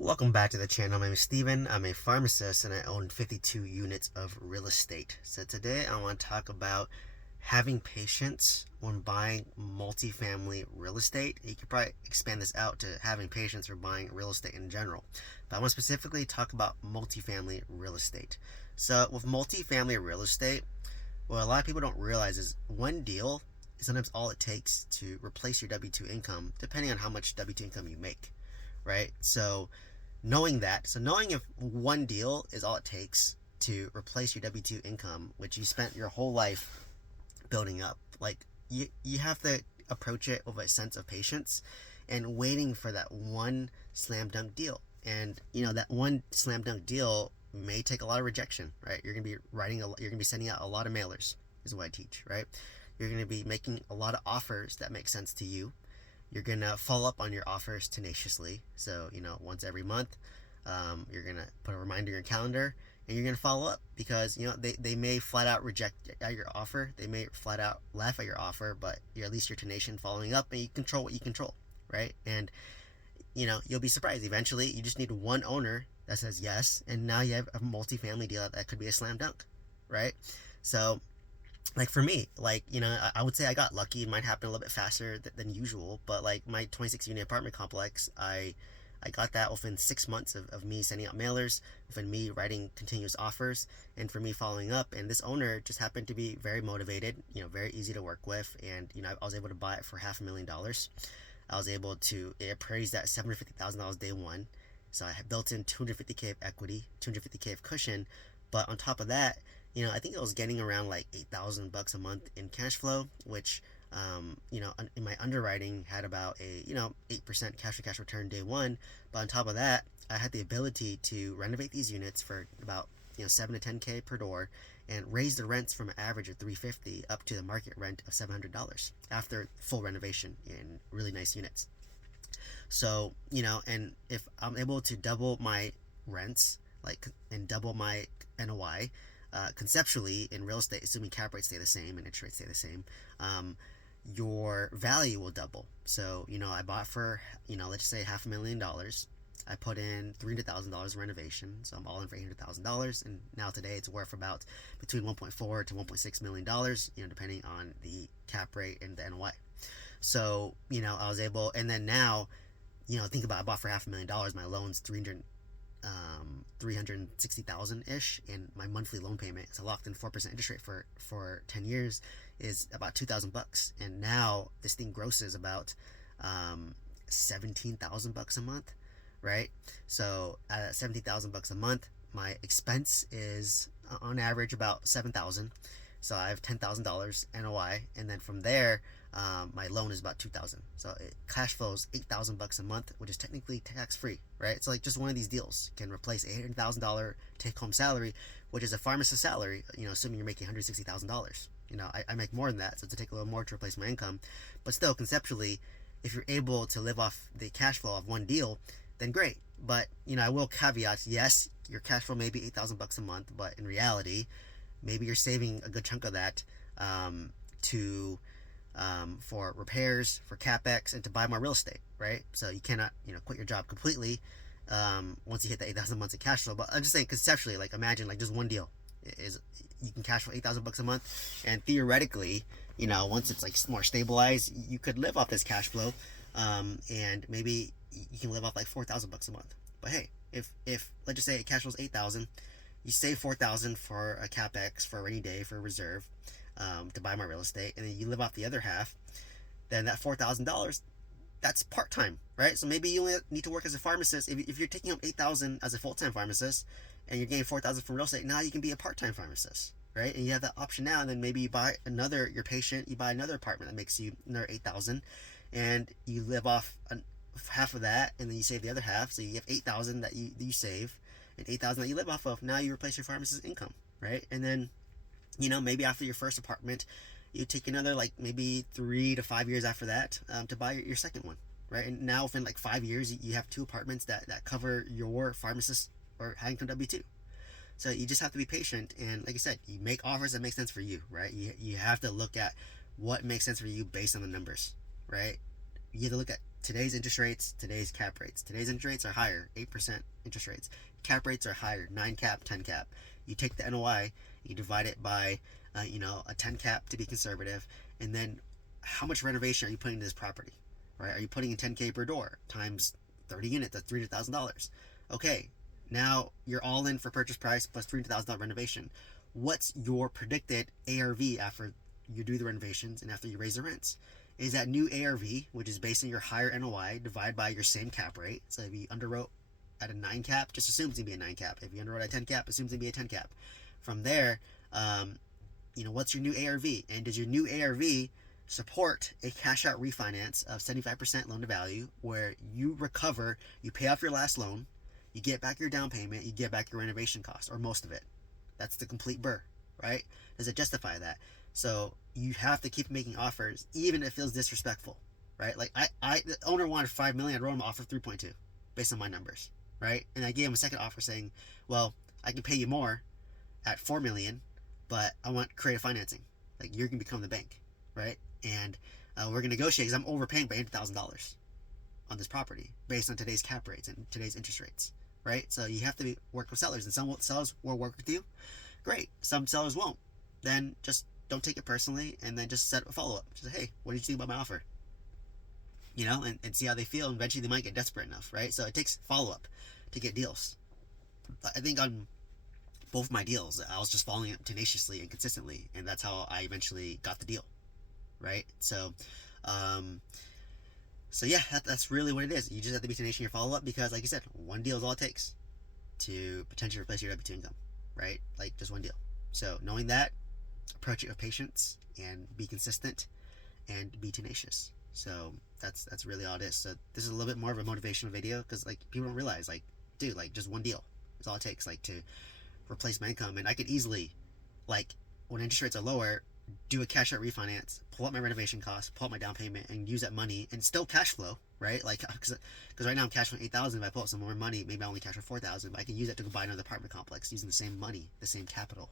Welcome back to the channel. My name is Steven. I'm a pharmacist and I own 52 units of real estate. So today I want to talk about having patience when buying multifamily real estate. You could probably expand this out to having patience for buying real estate in general. But I want to specifically talk about multifamily real estate. So with multifamily real estate, what a lot of people don't realize is one deal is sometimes all it takes to replace your W-2 income, depending on how much W-2 income you make, right? So knowing if one deal is all it takes to replace your W-2 income, which you spent your whole life building up, like you have to approach it with a sense of patience and waiting for that one slam dunk deal. And that one slam dunk deal may take a lot of rejection, right? You're gonna be sending out a lot of mailers, is what I teach, right? You're gonna be making a lot of offers that make sense to you. You're gonna follow up on your offers tenaciously. So once every month, you're gonna put a reminder in your calendar, and you're gonna follow up because they may flat out reject your offer. They may flat out laugh at your offer, but at least you're tenacious following up, and you control what you control, right? And you'll be surprised. Eventually, you just need one owner that says yes, and now you have a multifamily deal that could be a slam dunk, right? So like for me, I would say I got lucky. It might happen a little bit faster than usual, but like my 26 unit apartment complex, I got that within 6 months of me sending out mailers, within me writing continuous offers, and for me following up. And this owner just happened to be very motivated, very easy to work with, and I was able to buy it for $500,000. I was able to, it appraised at $750,000 day one, so I had built in 250K of equity, 250K of cushion, but on top of that, I think I was getting around like $8,000 a month in cash flow, which in my underwriting had about a 8% cash to cash return day one. But on top of that, I had the ability to renovate these units for about 7 to 10K per door, and raise the rents from an average of $350 up to the market rent of $700 after full renovation in really nice units. So and if I'm able to double my rents, and double my NOI, conceptually in real estate, assuming cap rates stay the same and interest rates stay the same, your value will double. So I bought for let's say $500,000. I put in $300,000 renovation, so I'm all in for $800,000, and now today it's worth about between 1.4 to 1.6 million dollars, depending on the cap rate and the NOI. So I was able, and then now think about it, I bought for $500,000. My loan's 360,000 ish, and my monthly loan payment is a locked in 4% interest rate for 10 years is about $2,000, and now this thing grosses about $17,000 a month, right? So at $17,000 a month, my expense is on average about $7,000. So I have $10,000 NOI, and then from there, my loan is about $2,000. So it cash flows $8,000 a month, which is technically tax free, right? So like just one of these deals can replace $800,000 take home salary, which is a pharmacist salary. Assuming you're making $160,000. I make more than that, so to take a little more to replace my income, but still conceptually, if you're able to live off the cash flow of one deal, then great. But I will caveat, yes, your cash flow may be $8,000 a month, but in reality, maybe you're saving a good chunk of that to for repairs, for capex, and to buy more real estate, right? So you cannot quit your job completely once you hit the 8,000 months of cash flow. But I'm just saying conceptually, like imagine like just one deal is you can cash flow $8,000 a month, and theoretically, once it's like more stabilized, you could live off this cash flow, and maybe you can live off like $4,000 a month. But hey, if let's just say it cash flows 8,000, you save 4,000 for a capex, for a rainy day, for a reserve, to buy more real estate, and then you live off the other half, then that $4,000, that's part-time, right? So maybe you only need to work as a pharmacist. If you're taking home 8,000 as a full-time pharmacist and you're getting 4,000 from real estate, now you can be a part-time pharmacist, right? And you have that option now, and then maybe you buy your patient, you buy another apartment that makes you another 8,000, and you live off half of that, and then you save the other half, so you have 8,000 that you save, and 8,000 that you live off of. Now you replace your pharmacist income, right? And then maybe after your first apartment, you take another like maybe 3 to 5 years after that to buy your second one, right? And now within like 5 years, you have 2 apartments that cover your pharmacist or high income W-2. So you just have to be patient, and like I said, you make offers that make sense for you, right? You have to look at what makes sense for you based on the numbers, right? You have to look at today's interest rates, today's cap rates. Today's interest rates are higher, 8% interest rates. Cap rates are higher, 9 cap, 10 cap. You take the NOI, you divide it by, a 10 cap to be conservative, and then how much renovation are you putting into this property, right? Are you putting in 10K per door times 30 units? That's $300,000. Okay, now you're all in for purchase price plus $300,000 renovation. What's your predicted ARV after you do the renovations and after you raise the rents? Is that new ARV, which is based on your higher NOI, divided by your same cap rate. So if you underwrote at a 9 cap, just assume it's going to be a 9 cap. If you underwrote at a 10 cap, assume it's going to be a 10 cap. From there, what's your new ARV? And does your new ARV support a cash out refinance of 75% loan to value, where you recover, you pay off your last loan, you get back your down payment, you get back your renovation cost, or most of it? That's the complete burr, right? Does it justify that? So you have to keep making offers, even if it feels disrespectful, right? Like the owner wanted $5 million, I wrote him an offer of 3.2 based on my numbers, right? And I gave him a second offer saying, well, I can pay you more at 4 million, but I want creative financing. Like, you're gonna become the bank, right? And we're gonna negotiate because I'm overpaying by $800,000 on this property based on today's cap rates and today's interest rates, right? So you have to work with sellers, and some sellers will work with you. Great. Some sellers won't. Then just don't take it personally, and then just set a follow-up. Just say, hey, what did you think about my offer? And see how they feel. And eventually they might get desperate enough, right? So it takes follow-up to get deals. I think on both my deals, I was just following it tenaciously and consistently, and that's how I eventually got the deal, right? So yeah, that's really what it is. You just have to be tenacious in your follow-up, because, like you said, one deal is all it takes to potentially replace your W2 income, right? Like, just one deal. So knowing that, approach it with patience and be consistent and be tenacious. So that's really all it is. So this is a little bit more of a motivational video, because, like, people don't realize, like, dude, like, just one deal is all it takes, like, to replace my income. And I could easily, like, when interest rates are lower, do a cash out refinance, pull up my renovation costs, pull up my down payment, and use that money and still cash flow, right? Like, because right now I'm cash flowing $8,000. If I pull up some more money, maybe I only cash flow $4,000, but I can use that to go buy another apartment complex using the same money, the same capital,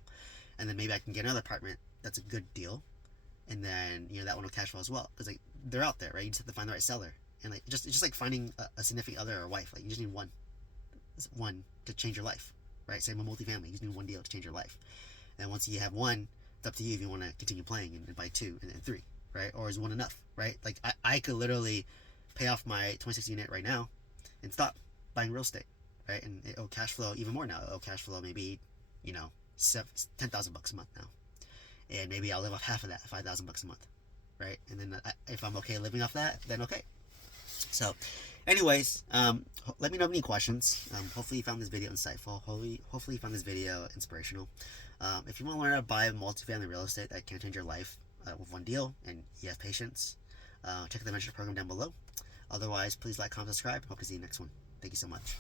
and then maybe I can get another apartment that's a good deal, and then that one will cash flow as well, because, like, they're out there, right? You just have to find the right seller, and, like, it's just like finding a significant other or a wife. Like, you just need one to change your life, right? Same with multifamily, you just need one deal to change your life. And once you have one, it's up to you if you want to continue playing and buy two and three, right? Or is one enough, right? Like, I could literally pay off my 26 unit right now and stop buying real estate, right? And it'll cash flow even more now. It'll cash flow maybe, $10,000 a month now, and maybe I'll live off half of that, $5,000 a month, right? And then if I'm okay living off that, then okay. So, anyways, let me know if any questions. Hopefully you found this video insightful. Hopefully you found this video inspirational. If you want to learn how to buy multifamily real estate that can change your life with one deal, and you have patience, check the mentorship program down below. Otherwise, please like, comment, subscribe. Hope to see you next one. Thank you so much.